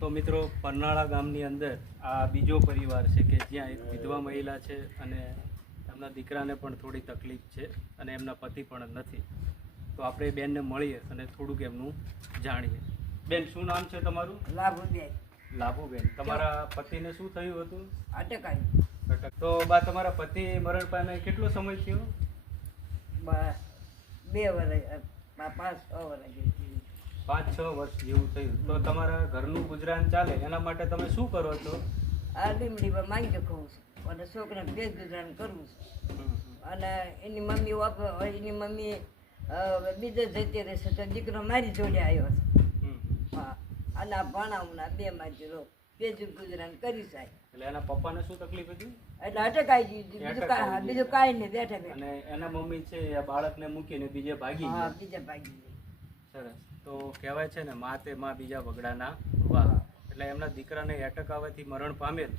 તો મિત્રો પરનાળા ગામની અંદર આ બીજો પરિવાર છે કે જ્યાં એક વિધવા મહિલા છે અને એમના દીકરાને પણ થોડી તકલીફ છે અને એમના પતિ પણ નથી. તો આપણે એ બેનને મળીએ અને થોડુંક એમનું જાણીએ. બેન, શું નામ છે તમારું? લાભુબેન. લાભુબેન, તમારા પતિને શું થયું હતું? અટક આવી. તો બા તમારા પતિ મરણ પામે કેટલો સમય થયો? 2 વર્ષ 5-6 વર્ષ 5-6 વર્ષ જેવું થયું. તો તમારા ઘરનું ગુજરાન ચાલે એના માટે તમે શું કરો છો? આ લીમડીમાં માંગી ખાઉં છું અને છોકરાને પેટ ગુજરાન કરવું છું. અને એની મમ્મી બીજે જતી રહેશે તો દીકરો મારી જોડે આવ્યો છે. હા, અને આ ભણાવના 2 માંથી રો પેટ ગુજરાન કરી જાય. એટલે એના પપ્પાને શું તકલીફ હતી? એટલે અટક આવી ગઈ. બીજું કાંઈ નહીં, બેઠા. અને એના મમ્મી છે એ બાળકને મૂકીને બીજે ભાગી હા, ગયા. બીજે ભાગી ગઈ. સરસ. તો કહેવાય છે ને, મા તે માં બીજા વગડાના વાહ. એટલે એમના દીકરાને એટક આવવાથી મરણ પામેલ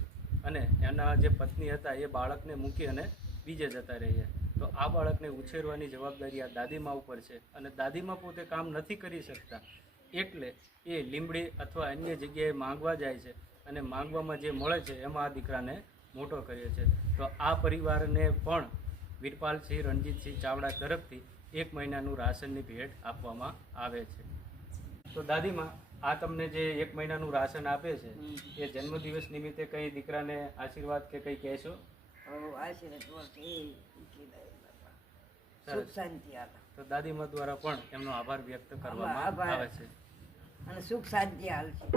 અને એના જે પત્ની હતા એ બાળકને મૂકી અને બીજે જતા રહ્યા. તો આ બાળકને ઉછેરવાની જવાબદારી આ દાદીમા ઉપર છે અને દાદીમા પોતે કામ નથી કરી શકતા, એટલે એ લીમડી અથવા અન્ય જગ્યાએ માંગવા જાય છે અને માંગવામાં જે મળે છે એમાં આ દીકરાને મોટો કર્યો છે. તો આ પરિવારને પણ વીરપાલસિંહ રણજીતસિંહ ચાવડા તરફથી 1 મહિનાનું રાશનની ભેટ આપવામાં આવે છે. તો દાદીમા, આ તમને જે 1 મહિનાનું રાશન આપે છે એ જન્મદિવસ નિમિત્તે કઈ દીકરાને આશીર્વાદ કે કઈ કહેશો? સુખ શાંતિ આપે. તો દાદીમા દ્વારા પણ એમનો આભાર વ્યક્ત કરવામાં આવે છે અને સુખ શાંતિ હાલ છે.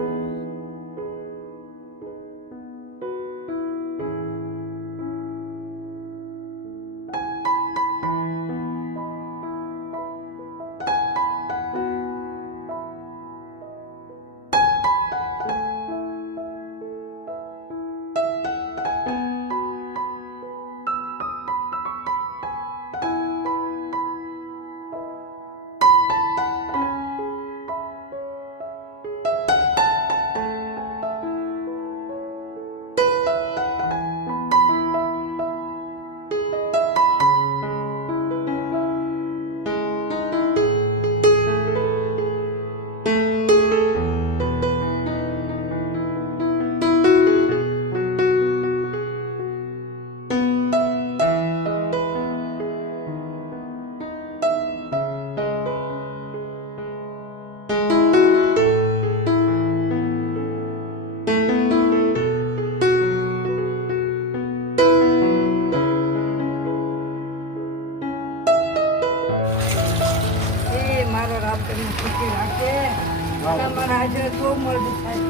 મારો રામ તમને ખુશી રાખે. મારા હાજર બહુ મળતું થાય.